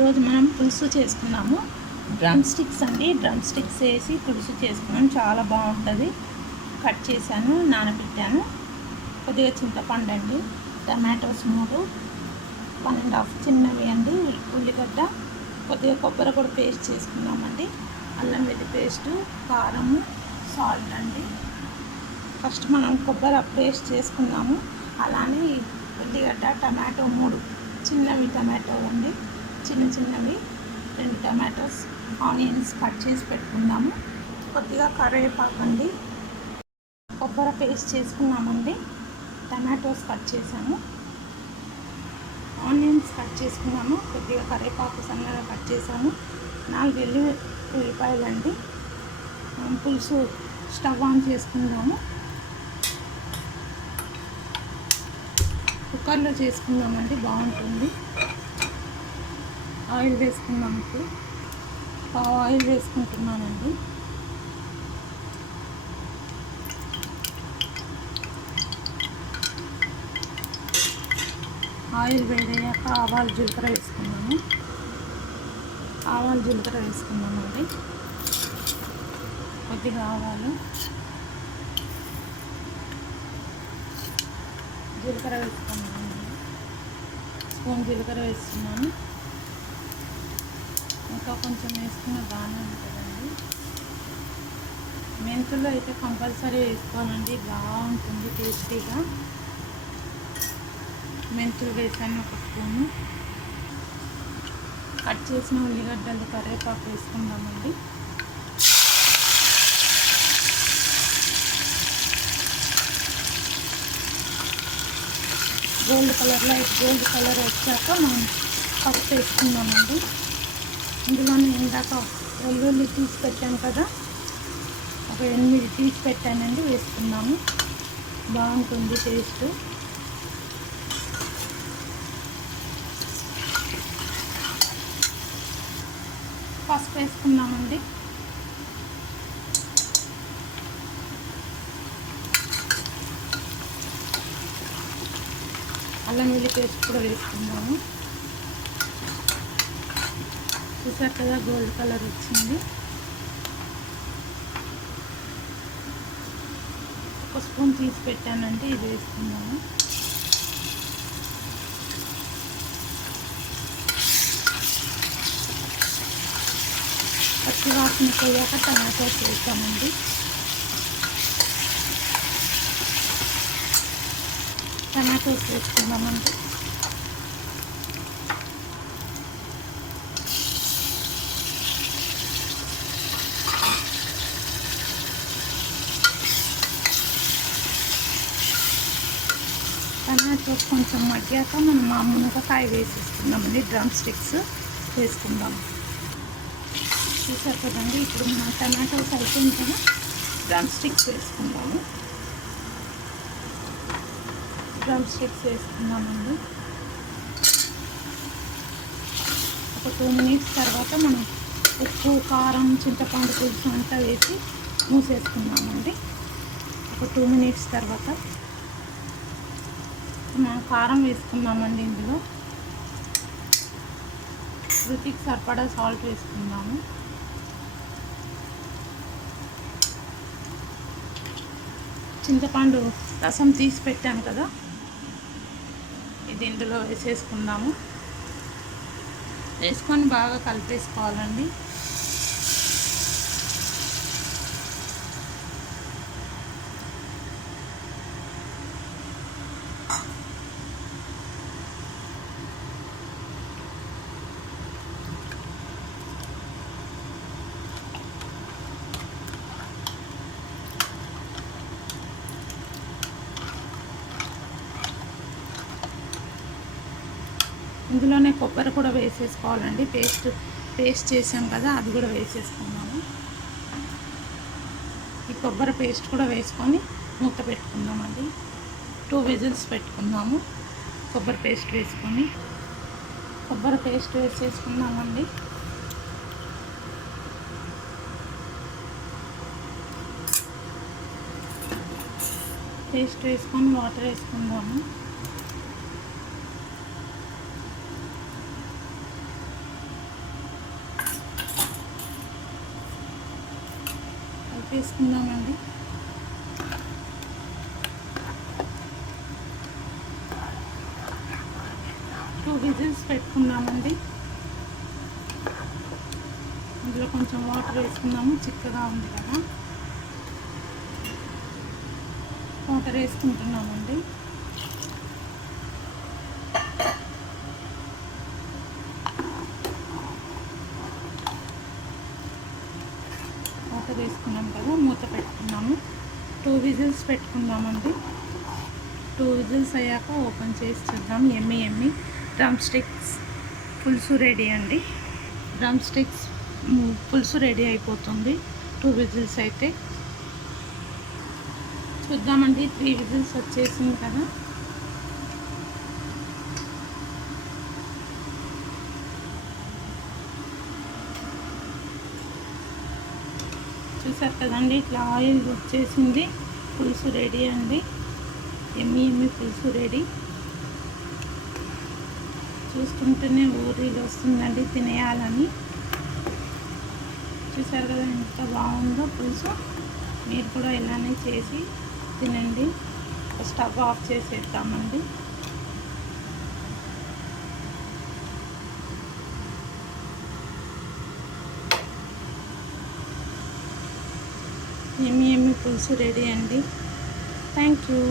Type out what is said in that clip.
ఈరోజు మనం పులుసు చేసుకున్నాము. డ్రమ్ స్టిక్స్ అండి. డ్రమ్ స్టిక్స్ వేసి పులుసు చేసుకున్నాం. చాలా బాగుంటుంది. కట్ చేశాను, నానబెట్టాను. కొద్దిగా చింతపండు అండి, టమాటోస్ 3, 1.5 చిన్నవి అండి, ఉల్లిగడ్డ, కొద్దిగా కొబ్బరి కూడా పేస్ట్ చేసుకున్నామండి, అల్లం వెల్లి పేస్టు, కారము, సాల్ట్ అండి. ఫస్ట్ మనం కొబ్బరి పేస్ట్ చేసుకున్నాము. అలానే ఉల్లిగడ్డ, టమాటో 3 చిన్నవి టమాటోలు అండి, చిన్నవి 2 టమాటోస్, ఆనియన్స్ కట్ చేసి పెట్టుకున్నాము. కొద్దిగా కరివేపాకు అండి, కొబ్బరి పేస్ట్ చేసుకున్నామండి, టమాటోస్ కట్ చేసాము, ఆనియన్స్ కట్ చేసుకున్నాము, కొద్దిగా కరివేపాకు సన్నగా కట్ చేసాము, 4 ఉల్లిపాయలు అండి. పులుసు స్టవ్ ఆన్ చేసుకుందాము. కుక్కర్లో చేసుకుందామండి, బాగుంటుంది. ఆయిల్ వేసుకుందాం. ఇప్పుడు ఆయిల్ వేసుకుంటున్నానండి. ఆయిల్ వేడయ్యాక ఆవాలు జీలకర్ర వేసుకున్నాము. వేసుకున్నామండి. కొద్దిగా ఆవాలు, జీలకర్ర వేసుకున్నాము. స్పూన్ జీలకర్ర వేస్తున్నాను. ఇంకా కొంచెం వేసుకున్న బాగానే ఉంటుందండి. మెంతులు అయితే కంపల్సరీ వేసుకోవాలండి, బాగుంటుంది టేస్టీగా. మెంతులు వేసాను 1 స్పూను. కట్ చేసిన ఉల్లిగడ్డలు, కరివేపాకు వేసుకుందామండి. లైట్ గోల్డ్ కలర్ వచ్చాక మనం పసుపు వేసుకుందామండి. ఇందులోనే ఇందాక వెల్లుల్లి తీసి పెట్టాను కదా, ఒక 8 తీసి పెట్టానండి, వేసుకున్నాము. బాగుంటుంది టేస్ట్. పసుపు వేసుకున్నామండి. అల్లం వెల్లి పేస్ట్ కూడా వేసుకున్నాము. చూసారు కదా, గోల్డ్ కలర్ వచ్చింది. 1 స్పూన్ తీసి పెట్టానండి, ఇది వేసుకున్నాము. పచ్చి వాసన పోయాక టమాటోస్ వేస్తామండి. టమాటోస్ వేసుకుందామండి. టమాటోస్ కొంచెం మగ్గాక మనం ఆ మునగకాయ వేసేసుకుందామండి. డ్రమ్ స్టిక్స్ వేసుకుందాం. చూసారు కదండి, ఇప్పుడు మన టమాటోస్ అయిపోయిన కదా, డ్రమ్ స్టిక్స్ వేసుకుందాము. వేసుకుందామండి. ఒక 2 మినిట్స్ తర్వాత మనం ఉప్పు, కారం, చింతపండు పులుసు అంతా వేసి మూసేసుకుందామండి. ఒక 2 మినిట్స్ తర్వాత మనం కారం వేసుకుందామండి. ఇందులో రుచికి సరిపడా సాల్ట్ వేసుకుందాము. చింతపండు రసం తీసి పెట్టాను కదా, ఇది ఇందులో వేసేసుకుందాము. వేసుకొని బాగా కలిపేసుకోవాలండి. ఇందులోనే కొబ్బరి కూడా వేసేసుకోవాలండి. పేస్ట్ చేసాం కదా, అది కూడా వేసేసుకున్నాము. ఈ కొబ్బరి పేస్ట్ కూడా వేసుకొని మూత పెట్టుకుందామండి. 2 విజిల్స్ పెట్టుకుందాము. కొబ్బరి పేస్ట్ వేసేసుకుందామండి. పేస్ట్ వేసుకొని వాటర్ వేసుకుందాము. 2 వేసుకుందామండి. టూ విజిల్స్ పెట్టుకుందామండి. ఇందులో కొంచెం వాటర్ వేసుకుందాము, చిక్కగా ఉంది కదా. వాటర్ వేసుకుంటున్నామండి. వాటర్ వేసుకున్నాం కదా, మూత పెట్టుకున్నాము. 2 విజిల్స్ పెట్టుకుందామండి. 2 విజిల్స్ అయ్యాక ఓపెన్ చేసి చూద్దాం. ఎమ్మి డ్రమ్ స్టిక్స్ పులుసు రెడీ అండి. డ్రమ్ స్టిక్స్ పులుసు రెడీ అయిపోతుంది 2 విజిల్స్ అయితే. చూద్దామండి. 3 విజిల్స్ వచ్చేసింది కదా. చూసారు కదండి, ఇట్లా ఆయిల్ వచ్చేసింది. పులుసు రెడీ అండి. ఎమ్మి పులుసు రెడీ. చూస్తుంటేనే ఊరిలో వస్తుందండి తినేయాలని. చూసారు కదా ఎంత బాగుందో పులుసు. మీరు కూడా ఇలానే చేసి తినండి. Stove off చేసేద్దామండి. ఎమ్మి పులుసు రెడీ అండి. Thank you.